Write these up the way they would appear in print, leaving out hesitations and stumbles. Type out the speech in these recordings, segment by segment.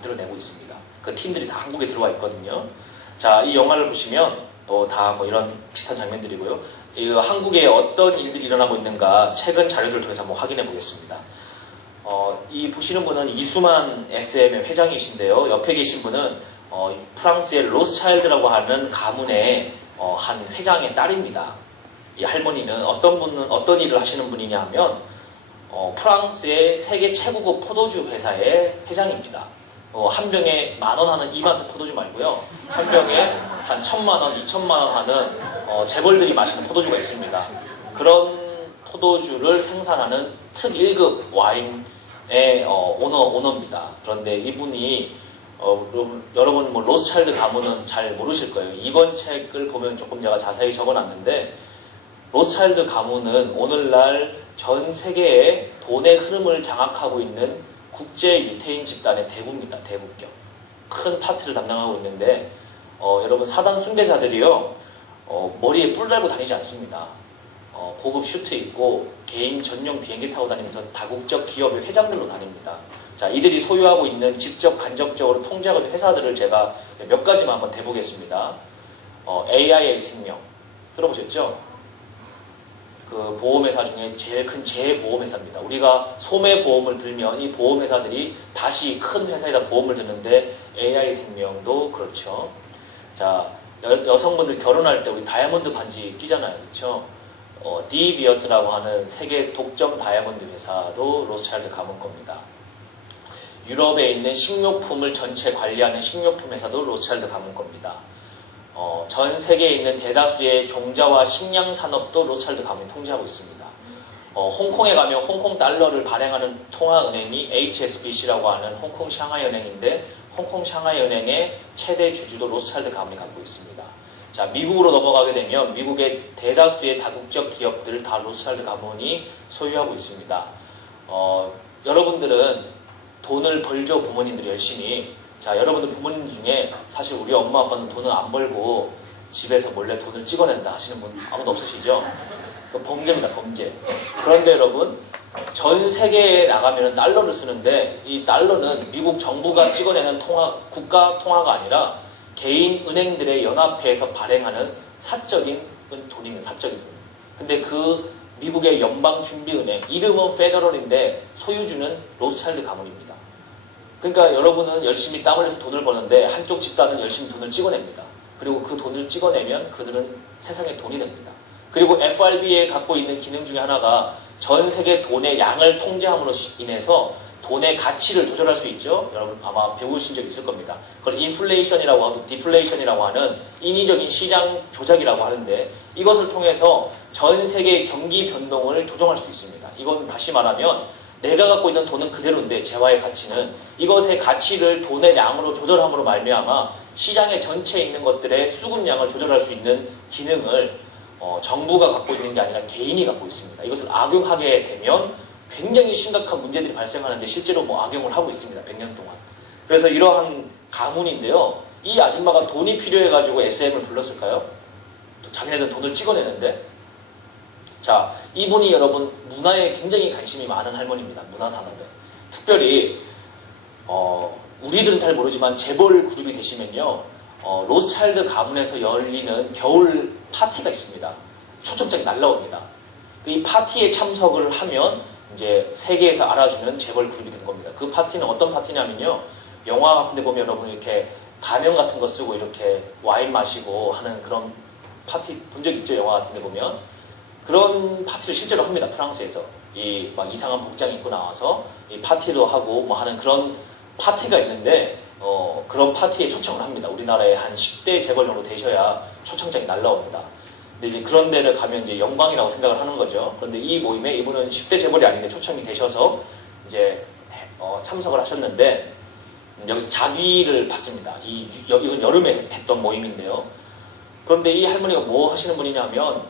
만들어내고 있습니다. 그 팀들이 다 한국에 들어와 있거든요. 자, 이 영화를 보시면 다 뭐 이런 비슷한 장면들이고요. 한국에 어떤 일들이 일어나고 있는가 최근 자료들을 통해서 한번 확인해 보겠습니다. 이 보시는 분은 이수만 SM의 회장이신데요. 옆에 계신 분은 프랑스의 로스차일드라고 하는 가문의 한 회장의 딸입니다. 이 할머니는 어떤 일을 하시는 분이냐 하면 프랑스의 세계 최고급 포도주 회사의 회장입니다. 한 병에 10,000원 하는 이마트 포도주 말고요. 한 병에 한 1,000만원, 2,000만원 하는 재벌들이 마시는 포도주가 있습니다. 그런 포도주를 생산하는 특 1급 와인의 오너입니다. 그런데 이분이 여러분 뭐 로스차일드 가문은 잘 모르실 거예요. 이번 책을 보면 조금 제가 자세히 적어놨는데 로스차일드 가문은 오늘날 전 세계의 돈의 흐름을 장악하고 있는 국제 유태인 집단의 대부입니다. 대부격. 큰 파티를 담당하고 있는데 여러분 사단 숭배자들이요 머리에 뿔 달고 다니지 않습니다. 고급 슈트 입고 개인 전용 비행기 타고 다니면서 다국적 기업의 회장들로 다닙니다. 자, 이들이 소유하고 있는 직접 간접적으로 통제하고 있는 회사들을 제가 몇 가지만 한번 대보겠습니다. AIA 생명 들어보셨죠? 그 보험회사 중에 제일 큰 재보험회사입니다. 우리가 소매보험을 들면 이 보험회사들이 다시 큰 회사에다 보험을 드는데 AI 생명도 그렇죠. 자, 여성분들 결혼할 때 우리 다이아몬드 반지 끼잖아요. 그렇죠? 디비어스라고 하는 세계 독점 다이아몬드 회사도 로스차일드 가문 겁니다. 유럽에 있는 식료품을 전체 관리하는 식료품 회사도 로스차일드 가문 겁니다. 전 세계에 있는 대다수의 종자와 식량 산업도 로스차일드 가문이 통제하고 있습니다. 홍콩에 가면 홍콩 달러를 발행하는 통화은행이 HSBC라고 하는 홍콩 샹하이 은행인데 홍콩 샹하이 은행의 최대 주주도 로스차일드 가문이 갖고 있습니다. 자, 미국으로 넘어가게 되면 미국의 대다수의 다국적 기업들 다 로스차일드 가문이 소유하고 있습니다. 여러분들은 돈을 벌죠. 부모님들이 열심히. 자, 여러분들 부모님 중에 사실 우리 엄마 아빠는 돈을 안 벌고 집에서 몰래 돈을 찍어낸다 하시는 분 아무도 없으시죠? 그 범죄입니다. 범죄. 그런데 여러분 전 세계에 나가면 달러를 쓰는데 이 달러는 미국 정부가 찍어내는 국가 통화가 아니라 개인 은행들의 연합회에서 발행하는 사적인 돈입니다. 사적인 돈. 근데 그 미국의 연방준비은행 이름은 페더럴인데 소유주는 로스차일드 가문입니다. 그러니까 여러분은 열심히 땀 흘려서 돈을 버는데 한쪽 집단은 열심히 돈을 찍어냅니다. 그리고 그 돈을 찍어내면 그들은 세상의 돈이 됩니다. 그리고 FRB에 갖고 있는 기능 중에 하나가 전 세계 돈의 양을 통제함으로 인해서 돈의 가치를 조절할 수 있죠. 여러분 아마 배우신 적 있을 겁니다. 그걸 인플레이션이라고 하고 디플레이션이라고 하는 인위적인 시장 조작이라고 하는데 이것을 통해서 전 세계의 경기 변동을 조정할 수 있습니다. 이건 다시 말하면 내가 갖고 있는 돈은 그대로인데 재화의 가치는 이것의 가치를 돈의 양으로 조절함으로 말미암아 시장의 전체에 있는 것들의 수급량을 조절할 수 있는 기능을 정부가 갖고 있는 게 아니라 개인이 갖고 있습니다. 이것을 악용하게 되면 굉장히 심각한 문제들이 발생하는데 실제로 악용을 하고 있습니다. 100년 동안. 그래서 이러한 가문인데요. 이 아줌마가 돈이 필요해가지고 SM을 불렀을까요? 자기네들 돈을 찍어내는데 자, 이분이 여러분 문화에 굉장히 관심이 많은 할머니입니다. 문화산업에. 특별히 우리들은 잘 모르지만 재벌 그룹이 되시면요. 로스차일드 가문에서 열리는 겨울 파티가 있습니다. 초청장이 날라옵니다. 이 파티에 참석을 하면 이제 세계에서 알아주는 재벌 그룹이 된 겁니다. 그 파티는 어떤 파티냐면요. 영화 같은 데 보면 여러분 이렇게 가면 같은 거 쓰고 이렇게 와인 마시고 하는 그런 파티 본 적 있죠? 영화 같은 데 보면. 그런 파티를 실제로 합니다. 프랑스에서. 막 이상한 복장 입고 나와서 이 파티도 하고 뭐 하는 그런 파티가 있는데 그런 파티에 초청을 합니다. 우리나라에 한 10대 재벌 정도 되셔야 초청장이 날라옵니다. 근데 이제 그런 데를 가면 이제 영광이라고 생각을 하는 거죠. 그런데 이 모임에 이분은 10대 재벌이 아닌데 초청이 되셔서 이제 참석을 하셨는데 여기서 자귀를 받습니다. 이건 여름에 했던 모임인데요. 그런데 이 할머니가 뭐 하시는 분이냐면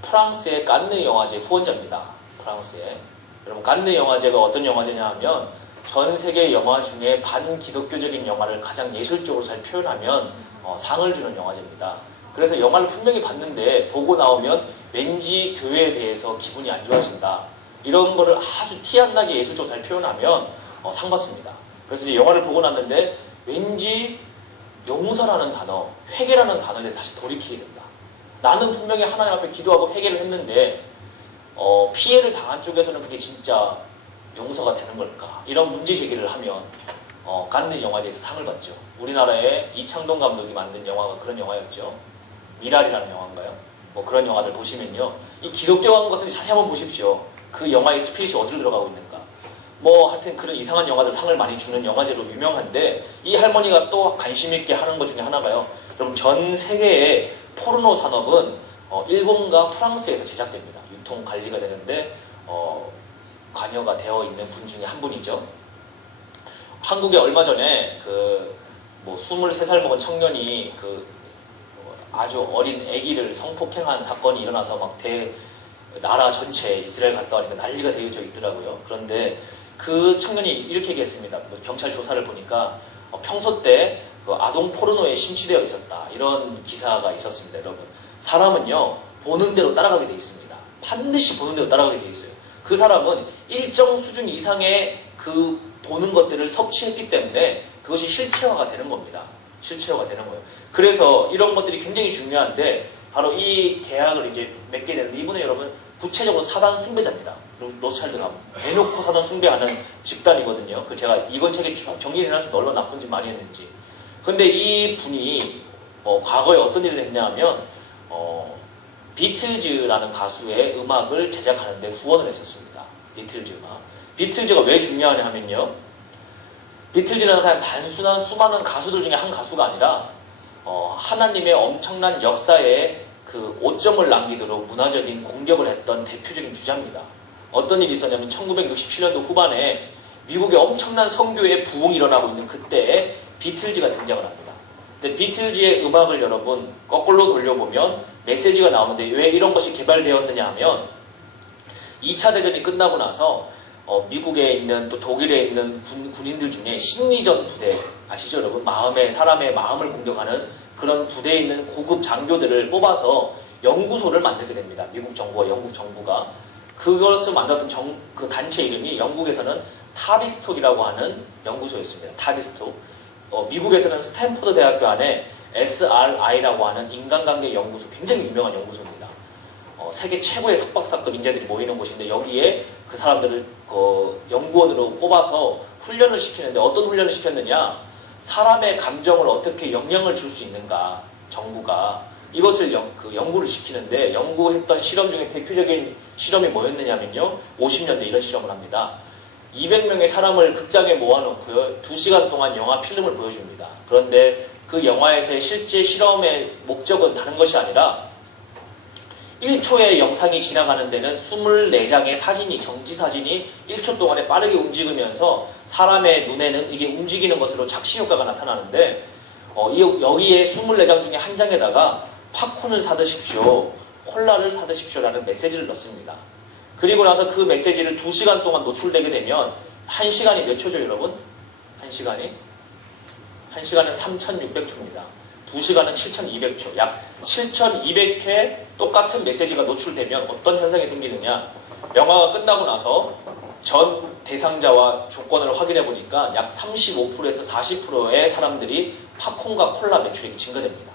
프랑스의 칸느 영화제 후원자입니다. 프랑스에. 여러분 칸느 영화제가 어떤 영화제냐 하면 전 세계 영화 중에 반기독교적인 영화를 가장 예술적으로 잘 표현하면 상을 주는 영화제입니다. 그래서 영화를 분명히 봤는데 보고 나오면 왠지 교회에 대해서 기분이 안 좋아진다. 이런 거를 아주 티 안 나게 예술적으로 잘 표현하면 상 받습니다. 그래서 이제 영화를 보고 났는데 왠지 용서라는 단어, 회개라는 단어에 다시 돌이키게 된다. 나는 분명히 하나님 앞에 기도하고 회개를 했는데 피해를 당한 쪽에서는 그게 진짜 용서가 되는 걸까? 이런 문제 제기를 하면 칸느 영화제에서 상을 받죠. 우리나라의 이창동 감독이 만든 영화가 그런 영화였죠. 미랄이라는 영화인가요? 뭐 그런 영화들 보시면요. 이 기독교 광고 같은 데 자세히 한번 보십시오. 그 영화의 스피릿이 어디로 들어가고 있는가. 뭐 하여튼 그런 이상한 영화들 상을 많이 주는 영화제로 유명한데 이 할머니가 또 관심 있게 하는 것 중에 하나가요. 그럼 전 세계의 포르노 산업은 일본과 프랑스에서 제작됩니다. 유통 관리가 되는데 관여가 되어 있는 분 중에 한 분이죠. 한국에 얼마 전에 뭐 23살 먹은 청년이 아주 어린 아기를 성폭행한 사건이 일어나서 막 나라 전체에 이스라엘 갔다 오니까 난리가 되어져 있더라고요. 그런데 그 청년이 이렇게 얘기했습니다. 경찰 조사를 보니까 평소 때 아동 포르노에 심취되어 있었다. 이런 기사가 있었습니다. 여러분. 사람은요. 보는 대로 따라가게 돼 있습니다. 반드시 보는 대로 따라가게 돼 있어요. 그 사람은 일정 수준 이상의 그 보는 것들을 섭취했기 때문에 그것이 실체화가 되는 겁니다. 실체화가 되는 거예요. 그래서 이런 것들이 굉장히 중요한데 바로 이 계약을 이제 맺게 되는데 이분은 여러분 구체적으로 사단 숭배자입니다. 로스차일드 가문. 대놓고 사단 숭배하는 집단이거든요. 제가 이번 책에 정리를 해놨습니다. 얼마나 나쁜 짓 많이 했는지. 근데 이 분이 과거에 어떤 일을 했냐 하면 비틀즈라는 가수의 음악을 제작하는데 후원을 했었습니다. 비틀즈 음악. 비틀즈가 왜 중요하냐 하면요. 비틀즈는 그냥 단순한 수많은 가수들 중에 한 가수가 아니라 하나님의 엄청난 역사에 그 오점을 남기도록 문화적인 공격을 했던 대표적인 주자입니다. 어떤 일이 있었냐면 1967년도 후반에 미국에 엄청난 선교의 부흥이 일어나고 있는 그때에 비틀즈가 등장을 합니다. 근데 비틀즈의 음악을 여러분 거꾸로 돌려보면 메시지가 나오는데 왜 이런 것이 개발되었느냐 하면 2차 대전이 끝나고 나서 미국에 있는 또 독일에 있는 군인들 중에 심리전 부대 아시죠 여러분? 사람의 마음을 공격하는 그런 부대에 있는 고급 장교들을 뽑아서 연구소를 만들게 됩니다. 미국 정부와 영국 정부가. 그것을 만들었던 그 단체 이름이 영국에서는 타비스톡이라고 하는 연구소였습니다. 타비스톡. 미국에서는 스탠포드 대학교 안에 SRI라고 하는 인간관계 연구소, 굉장히 유명한 연구소입니다. 세계 최고의 석박사급 인재들이 모이는 곳인데 여기에 그 사람들을 연구원으로 뽑아서 훈련을 시키는데 어떤 훈련을 시켰느냐? 사람의 감정을 어떻게 영향을 줄 수 있는가, 정부가 이것을 연구를 시키는데 연구했던 실험 중에 대표적인 실험이 뭐였느냐면요. 50년대 이런 실험을 합니다. 200명의 사람을 극장에 모아놓고요. 2시간 동안 영화 필름을 보여줍니다. 그런데 그 영화에서의 실제 실험의 목적은 다른 것이 아니라 1초의 영상이 지나가는 데는 24장의 사진이, 정지사진이 1초 동안에 빠르게 움직이면서 사람의 눈에는 이게 움직이는 것으로 착시효과가 나타나는데 여기에 24장 중에 한 장에다가 팝콘을 사드십시오, 콜라를 사드십시오라는 메시지를 넣습니다. 그리고 나서 그 메시지를 2시간 동안 노출되게 되면 1시간이 몇 초죠 여러분? 1시간은 3,600초입니다. 2시간은 7,200초. 약 7,200회 똑같은 메시지가 노출되면 어떤 현상이 생기느냐. 영화가 끝나고 나서 전 대상자와 조건을 확인해 보니까 약 35%에서 40%의 사람들이 팝콘과 콜라 매출액이 증가됩니다.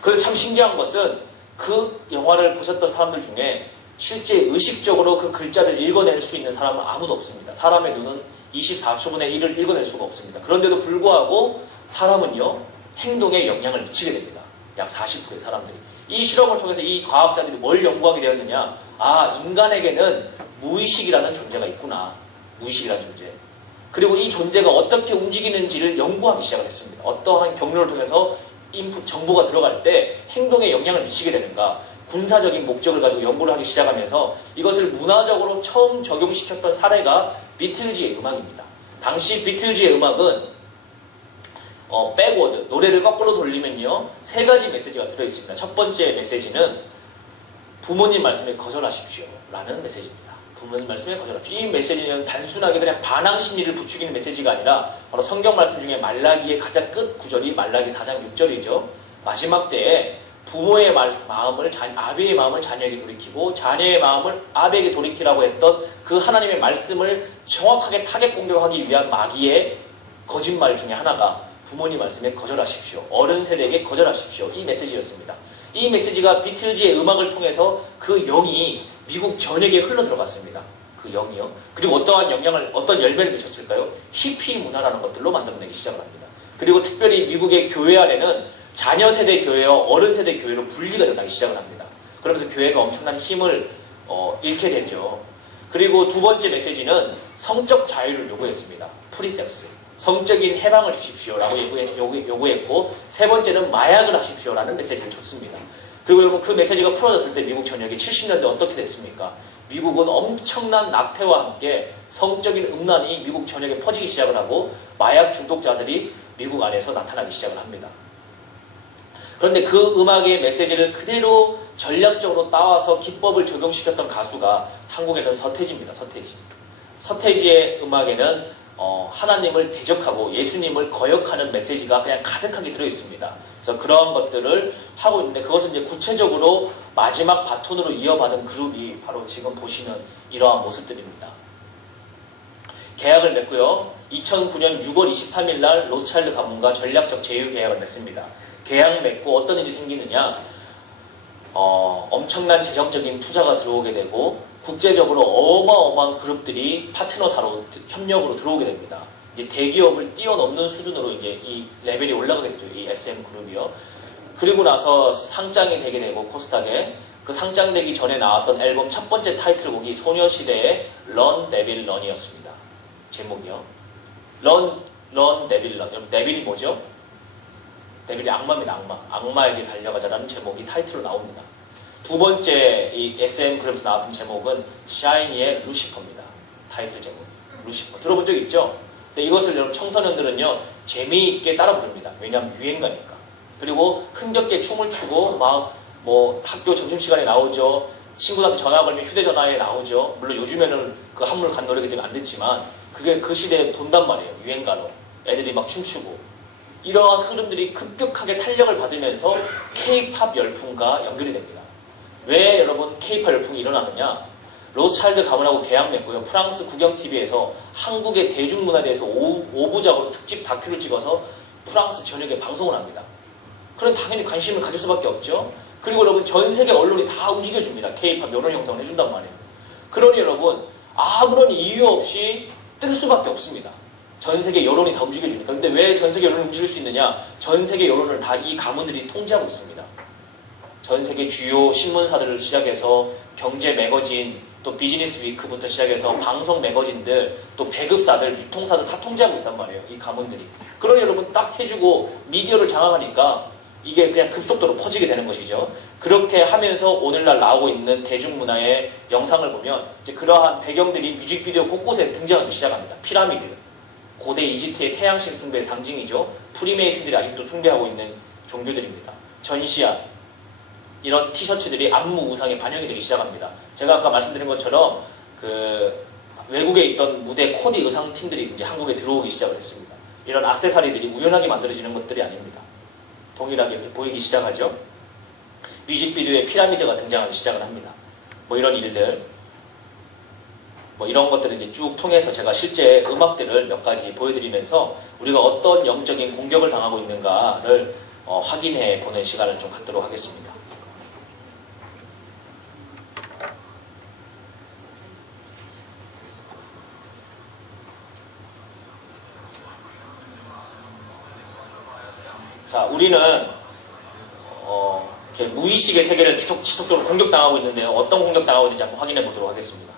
그런데 참 신기한 것은 그 영화를 보셨던 사람들 중에 실제 의식적으로 그 글자를 읽어낼 수 있는 사람은 아무도 없습니다. 사람의 눈은 24초분의 1을 읽어낼 수가 없습니다. 그런데도 불구하고 사람은요, 행동에 영향을 미치게 됩니다. 약 40%의 사람들이. 이 실험을 통해서 이 과학자들이 뭘 연구하게 되었느냐. 인간에게는 무의식이라는 존재가 있구나. 무의식이라는 존재. 그리고 이 존재가 어떻게 움직이는지를 연구하기 시작을 했습니다. 어떠한 경로를 통해서 인풋 정보가 들어갈 때 행동에 영향을 미치게 되는가. 군사적인 목적을 가지고 연구를 하기 시작하면서 이것을 문화적으로 처음 적용시켰던 사례가 비틀즈의 음악입니다. 당시 비틀즈의 음악은 백워드, 노래를 거꾸로 돌리면요 3가지 메시지가 들어있습니다. 첫 번째 메시지는 부모님 말씀에 거절하십시오 라는 메시지입니다. 부모님 말씀에 거절하십시오. 이 메시지는 단순하게 그냥 반항 심리를 부추기는 메시지가 아니라 바로 성경 말씀 중에 말라기의 가장 끝 구절이 말라기 4장 6절이죠. 마지막 때에 부모의 마음을 아비의 마음을 자녀에게 돌이키고 자녀의 마음을 아비에게 돌이키라고 했던 그 하나님의 말씀을 정확하게 타겟 공격하기 위한 마귀의 거짓말 중에 하나가 부모님 말씀에 거절하십시오. 어른 세대에게 거절하십시오. 이 메시지였습니다. 이 메시지가 비틀즈의 음악을 통해서 그 영이 미국 전역에 흘러 들어갔습니다. 그 영이요. 그리고 어떠한 영향을, 어떤 열매를 미쳤을까요? 히피 문화라는 것들로 만들어내기 시작을 합니다. 그리고 특별히 미국의 교회 안에는 자녀 세대 교회와 어른 세대 교회로 분리가 일어나기 시작을 합니다. 그러면서 교회가 엄청난 힘을 잃게 되죠. 그리고 두 번째 메시지는 성적 자유를 요구했습니다. 프리섹스. 성적인 해방을 주십시오라고 요구했고, 세 번째는 마약을 하십시오라는 메시지를 줬습니다. 그리고 여러분 그 메시지가 풀어졌을 때 미국 전역이 70년대 어떻게 됐습니까? 미국은 엄청난 낙태와 함께 성적인 음란이 미국 전역에 퍼지기 시작을 하고 마약 중독자들이 미국 안에서 나타나기 시작을 합니다. 그런데 그 음악의 메시지를 그대로 전략적으로 따와서 기법을 적용시켰던 가수가 한국에는 서태지입니다. 서태지의 음악에는 하나님을 대적하고 예수님을 거역하는 메시지가 그냥 가득하게 들어있습니다. 그래서 그러한 것들을 하고 있는데 그것은 이제 구체적으로 마지막 바톤으로 이어받은 그룹이 바로 지금 보시는 이러한 모습들입니다. 계약을 맺고요. 2009년 6월 23일 날 로스차일드 가문과 전략적 제휴 계약을 맺습니다. 계약 맺고 어떤 일이 생기느냐, 엄청난 재정적인 투자가 들어오게 되고 국제적으로 어마어마한 그룹들이 파트너사로 협력으로 들어오게 됩니다. 이제 대기업을 뛰어넘는 수준으로 이제 이 레벨이 올라가게 되죠. 이 SM 그룹이요. 그리고 나서 상장이 되게 되고 코스닥에 그 상장되기 전에 나왔던 앨범 첫 번째 타이틀곡이 소녀시대의 Run Devil Run이었습니다. 제목이요. Run Devil Run. 여러분 데빌이 뭐죠? 데빌이 악마입니다. 악마. 악마에게 달려가자라는 제목이 타이틀로 나옵니다. 두 번째 이 SM 그룹에서 나왔던 제목은 샤이니의 루시퍼입니다. 타이틀 제목. 루시퍼. 들어본 적 있죠? 근데 이것을 여러분 청소년들은요 재미있게 따라 부릅니다. 왜냐하면 유행가니까. 그리고 흥겹게 춤을 추고 막 뭐 학교 점심시간에 나오죠. 친구한테 전화 걸면 휴대전화에 나오죠. 물론 요즘에는 그 한물 간 노래기 때문에 안 듣지만 그게 그 시대에 돈단 말이에요. 유행가로. 애들이 막 춤추고. 이러한 흐름들이 급격하게 탄력을 받으면서 K-팝 열풍과 연결이 됩니다. 왜 여러분 K-팝 열풍이 일어나느냐? 로스차일드 가문하고 계약 맺고요. 프랑스 국영TV에서 한국의 대중문화에 대해서 5부작으로 특집 다큐를 찍어서 프랑스 전역에 방송을 합니다. 그럼 당연히 관심을 가질 수밖에 없죠. 그리고 여러분 전 세계 언론이 다 움직여줍니다. K-팝 여론 형성을 해준단 말이에요. 그러니 여러분 아무런 이유 없이 뜰 수밖에 없습니다. 전 세계 여론이 다 움직여주니까. 근데 왜 전 세계 여론이 움직일 수 있느냐? 전 세계 여론을 다 이 가문들이 통제하고 있습니다. 전 세계 주요 신문사들을 시작해서 경제 매거진, 또 비즈니스 위크부터 시작해서 방송 매거진들, 또 배급사들, 유통사들 다 통제하고 있단 말이에요. 이 가문들이. 그러니 여러분 딱 해주고 미디어를 장악하니까 이게 그냥 급속도로 퍼지게 되는 것이죠. 그렇게 하면서 오늘날 나오고 있는 대중문화의 영상을 보면 이제 그러한 배경들이 뮤직비디오 곳곳에 등장하기 시작합니다. 피라미드. 고대 이집트의 태양신 숭배의 상징이죠. 프리메이슨들이 아직도 숭배하고 있는 종교들입니다. 전시안. 이런 티셔츠들이 안무 우상에 반영이 되기 시작합니다. 제가 아까 말씀드린 것처럼 그 외국에 있던 무대 코디 의상팀들이 이제 한국에 들어오기 시작을 했습니다. 이런 액세서리들이 우연하게 만들어지는 것들이 아닙니다. 동일하게 이렇게 보이기 시작하죠. 뮤직비디오에 피라미드가 등장하기 시작을 합니다. 뭐 이런 일들, 뭐 이런 것들을 이제 쭉 통해서 제가 실제 음악들을 몇 가지 보여드리면서 우리가 어떤 영적인 공격을 당하고 있는가를 확인해 보는 시간을 좀 갖도록 하겠습니다. 자, 우리는 이렇게 무의식의 세계를 계속 지속적으로 공격당하고 있는데요. 어떤 공격당하고 있는지 한번 확인해 보도록 하겠습니다.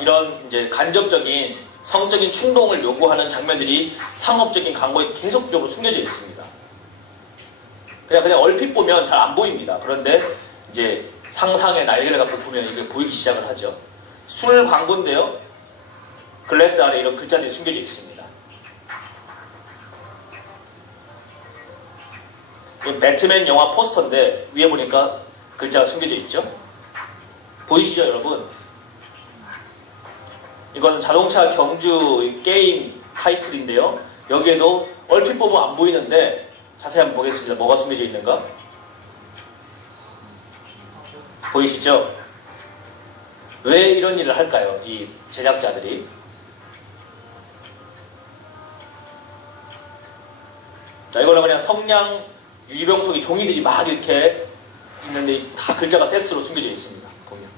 이런 이제 간접적인 성적인 충동을 요구하는 장면들이 상업적인 광고에 계속적으로 숨겨져 있습니다. 그냥 얼핏 보면 잘 안 보입니다. 그런데 이제 상상의 날개를 갖고 보면 이게 보이기 시작을 하죠. 술 광고인데요. 글래스 아래 이런 글자들이 숨겨져 있습니다. 배트맨 영화 포스터인데 위에 보니까 글자가 숨겨져 있죠. 보이시죠, 여러분? 이건 자동차 경주 게임 타이틀인데요. 여기에도 얼핏 보면 안 보이는데 자세히 한번 보겠습니다. 뭐가 숨겨져 있는가? 보이시죠? 왜 이런 일을 할까요? 이 제작자들이. 자, 이거는 그냥 성냥 유리병석이 종이들이 막 이렇게 있는데 다 글자가 섹스로 숨겨져 있습니다. 보면.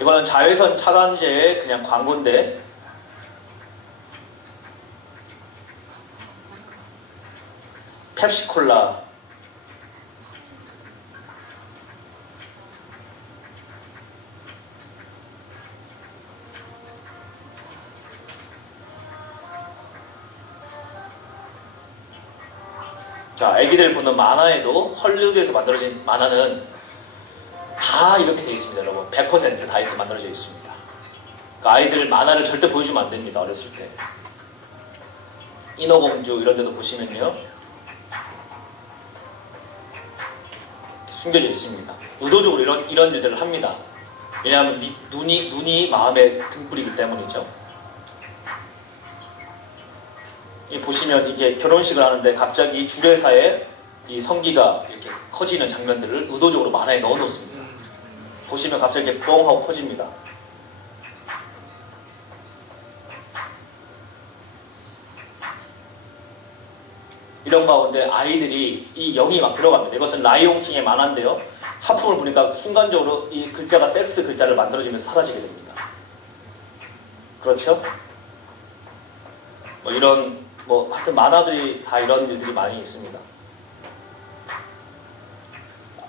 이거는 자외선 차단제의 그냥 광고인데 펩시콜라 자, 애기들 보는 만화에도 헐리우드에서 만들어진 만화는 다 이렇게 되어 있습니다, 여러분. 100% 다 이렇게 만들어져 있습니다. 그러니까 아이들 만화를 절대 보여주면 안 됩니다, 어렸을 때. 인어공주 이런 데도 보시면요. 숨겨져 있습니다. 의도적으로 이런 일들을 합니다. 왜냐하면 눈이 마음의 등불이기 때문이죠. 보시면 이게 결혼식을 하는데 갑자기 주례사에 이 성기가 이렇게 커지는 장면들을 의도적으로 만화에 넣어 놓습니다. 보시면 갑자기 뻥 하고 커집니다. 이런 가운데 아이들이 이 영이 막 들어갑니다. 이것은 라이온킹의 만화인데요. 하품을 보니까 순간적으로 이 글자가 섹스 글자를 만들어지면서 사라지게 됩니다. 그렇죠? 하여튼 만화들이 다 이런 일들이 많이 있습니다.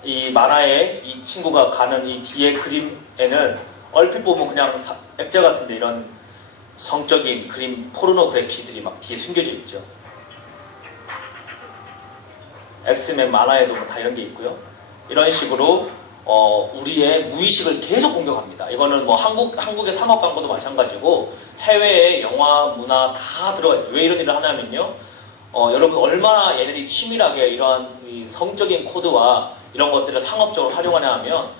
이 만화에 이 친구가 가는 이 뒤에 그림에는 얼핏 보면 그냥 액자 같은데 이런 성적인 그림, 포르노그래피들이 막 뒤에 숨겨져 있죠. 엑스맨 만화에도 다 이런 게 있고요. 이런 식으로 우리의 무의식을 계속 공격합니다. 이거는 뭐 한국의 상업 광고도 마찬가지고 해외의 영화, 문화 다 들어가 있어요. 왜 이런 일을 하냐면요. 여러분 얼마나 얘네들이 치밀하게 이러한 이 성적인 코드와 이런 것들을 상업적으로 활용하냐 하면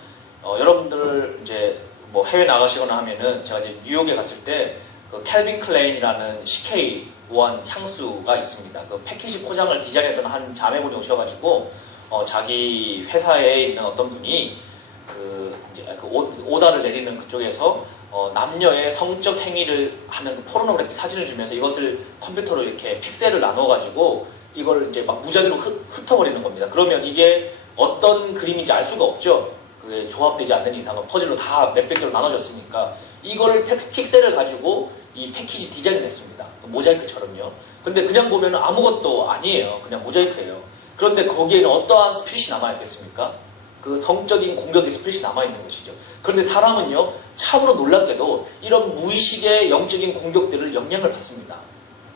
여러분들 이제 뭐 해외 나가시거나 하면은 제가 이제 뉴욕에 갔을 때 그 캘빈 클레인이라는 CK1 향수가 있습니다. 그 패키지 포장을 디자인했던 한 자매분이 오셔가지고 자기 회사에 있는 어떤 분이 오다를 내리는 그쪽에서 남녀의 성적 행위를 하는 그 포르노그래피 사진을 주면서 이것을 컴퓨터로 이렇게 픽셀을 나눠가지고 이걸 이제 막 무작위로 흩어버리는 겁니다. 그러면 이게 어떤 그림인지 알 수가 없죠. 그게 조합되지 않는 이상은 퍼즐로 다 몇백 개로 나눠졌으니까 이거를 픽셀을 가지고 이 패키지 디자인을 했습니다. 모자이크처럼요. 근데 그냥 보면 아무것도 아니에요. 그냥 모자이크예요. 그런데 거기에는 어떠한 스피릿이 남아있겠습니까? 그 성적인 공격의 스피릿이 남아있는 것이죠. 그런데 사람은요, 참으로 놀랍게도 이런 무의식의 영적인 공격들을 영향을 받습니다.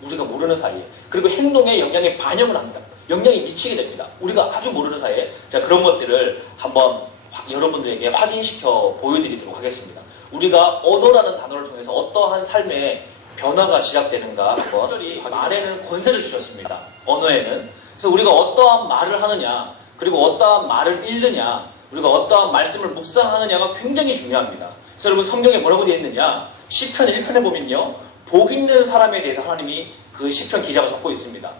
우리가 모르는 사이에. 그리고 행동에 영향에 반영을 합니다. 영향이 미치게 됩니다. 우리가 아주 모르는 사이에. 자, 그런 것들을 한번 여러분들에게 확인시켜 보여드리도록 하겠습니다. 우리가 언어라는 단어를 통해서 어떠한 삶의 변화가 시작되는가 한번 특별히 말에는 권세를 주셨습니다. 언어에는. 그래서 우리가 어떠한 말을 하느냐, 그리고 어떠한 말을 읽느냐, 우리가 어떠한 말씀을 묵상하느냐가 굉장히 중요합니다. 그래서 여러분 성경에 뭐라고 되어 있느냐, 시편 1편에 보면요, 복 있는 사람에 대해서 하나님이 그 시편 기자가 적고 있습니다.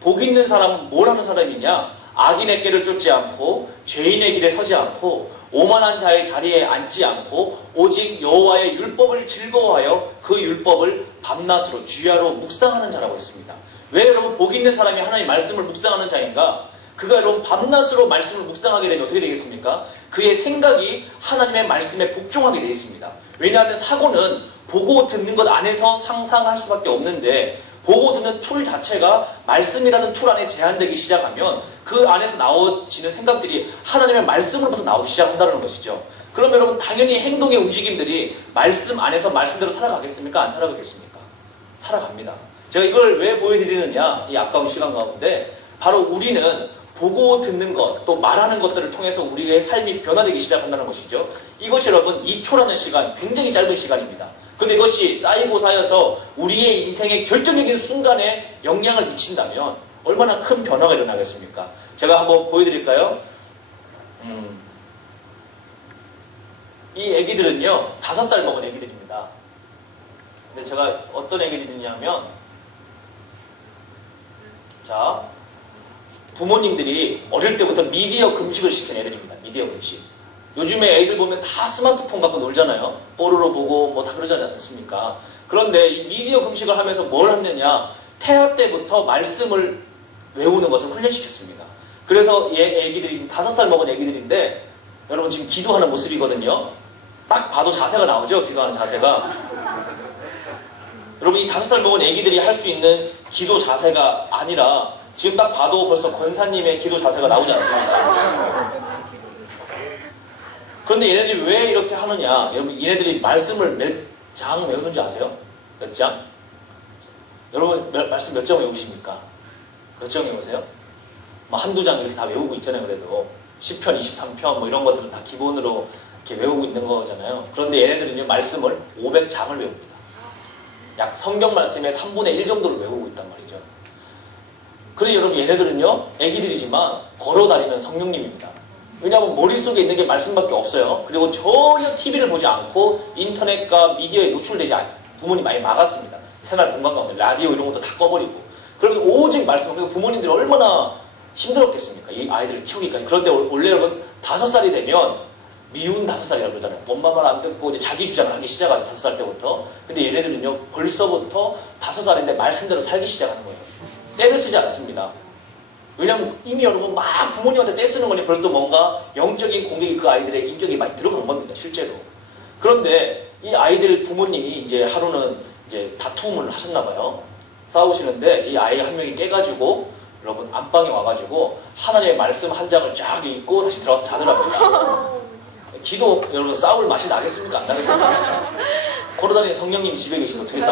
복 있는 사람은 뭘 하는 사람이냐, 악인의 길을 쫓지 않고 죄인의 길에 서지 않고 오만한 자의 자리에 앉지 않고 오직 여호와의 율법을 즐거워하여 그 율법을 밤낮으로 주야로 묵상하는 자라고 했습니다. 왜 여러분 복 있는 사람이 하나님의 말씀을 묵상하는 자인가? 그가 여러분 밤낮으로 말씀을 묵상하게 되면 어떻게 되겠습니까? 그의 생각이 하나님의 말씀에 복종하게 되어 있습니다. 왜냐하면 사고는 보고 듣는 것 안에서 상상할 수밖에 없는데 보고 듣는 툴 자체가 말씀이라는 툴 안에 제한되기 시작하면 그 안에서 나오지는 생각들이 하나님의 말씀으로부터 나오기 시작한다는 것이죠. 그럼 여러분 당연히 행동의 움직임들이 말씀 안에서 말씀대로 살아가겠습니까? 안 살아가겠습니까? 살아갑니다. 제가 이걸 왜 보여드리느냐, 이 아까운 시간 가운데 바로 우리는 보고 듣는 것, 또 말하는 것들을 통해서 우리의 삶이 변화되기 시작한다는 것이죠. 이것이 여러분 2초라는 시간, 굉장히 짧은 시간입니다. 근데 이것이 쌓이고 쌓여서 우리의 인생의 결정적인 순간에 영향을 미친다면 얼마나 큰 변화가 일어나겠습니까? 제가 한번 보여드릴까요? 이 애기들은요, 5살 먹은 애기들입니다. 근데 제가 어떤 애기들이냐면, 자, 부모님들이 어릴 때부터 미디어 금식을 시킨 애들입니다. 미디어 금식. 요즘에 애들 보면 다 스마트폰 갖고 놀잖아요. 뽀로로 보고 뭐 다 그러지 않습니까? 그런데 이 미디어 금식을 하면서 뭘 했느냐? 태아 때부터 말씀을 외우는 것을 훈련시켰습니다. 그래서 얘 애기들이 지금 5살 먹은 애기들인데 여러분 지금 기도하는 모습이거든요. 딱 봐도 자세가 나오죠? 기도하는 자세가. 여러분 이 5살 먹은 애기들이 할 수 있는 기도 자세가 아니라 지금 딱 봐도 벌써 권사님의 기도 자세가 나오지 않습니다. 그런데 얘네들이 왜 이렇게 하느냐? 여러분 얘네들이 말씀을 몇 장 외우는지 아세요? 몇 장? 여러분 말씀 몇 장 외우십니까? 몇 장 외우세요? 뭐 한두 장 이렇게 다 외우고 있잖아요. 그래도 10편, 23편 뭐 이런 것들은 다 기본으로 이렇게 외우고 있는 거잖아요. 그런데 얘네들은요 말씀을 500장을 외웁니다. 약 성경 말씀의 3분의 1 정도를 외우고 있단 말이죠. 그런데 여러분 얘네들은요 애기들이지만 걸어다니는 성령님입니다. 왜냐하면 머릿속에 있는 게 말씀밖에 없어요. 그리고 전혀 TV를 보지 않고 인터넷과 미디어에 노출되지 않아요. 부모님 많이 막았습니다. 생활 공간 가운데 라디오 이런 것도 다 꺼버리고. 그러면 오직 말씀, 그리고 부모님들이 얼마나 힘들었겠습니까? 이 아이들을 키우기까지. 그런데 원래 여러분 5살이 되면 미운 5살이라고 그러잖아요. 엄마 말 안 듣고 이제 자기 주장을 하기 시작하죠. 5살 때부터. 근데 얘네들은요 벌써부터 5살인데 말씀대로 살기 시작하는 거예요. 때를 쓰지 않습니다. 왜냐면 이미 여러분 막 부모님한테 떼쓰는 거니 벌써 뭔가 영적인 공격이 그 아이들의 인격에 많이 들어간 겁니다. 실제로. 그런데 이 아이들 부모님이 이제 하루는 이제 다툼을 하셨나 봐요. 싸우시는데 이 아이 한 명이 깨가지고 여러분 안방에 와가지고 하나님의 말씀 한 장을 쫙 읽고 다시 들어가서 자더라고요. 기도 여러분 싸울 맛이 나겠습니까? 안 나겠습니까? 걸어다니는 성령님이 집에 계시면 어떻게 싸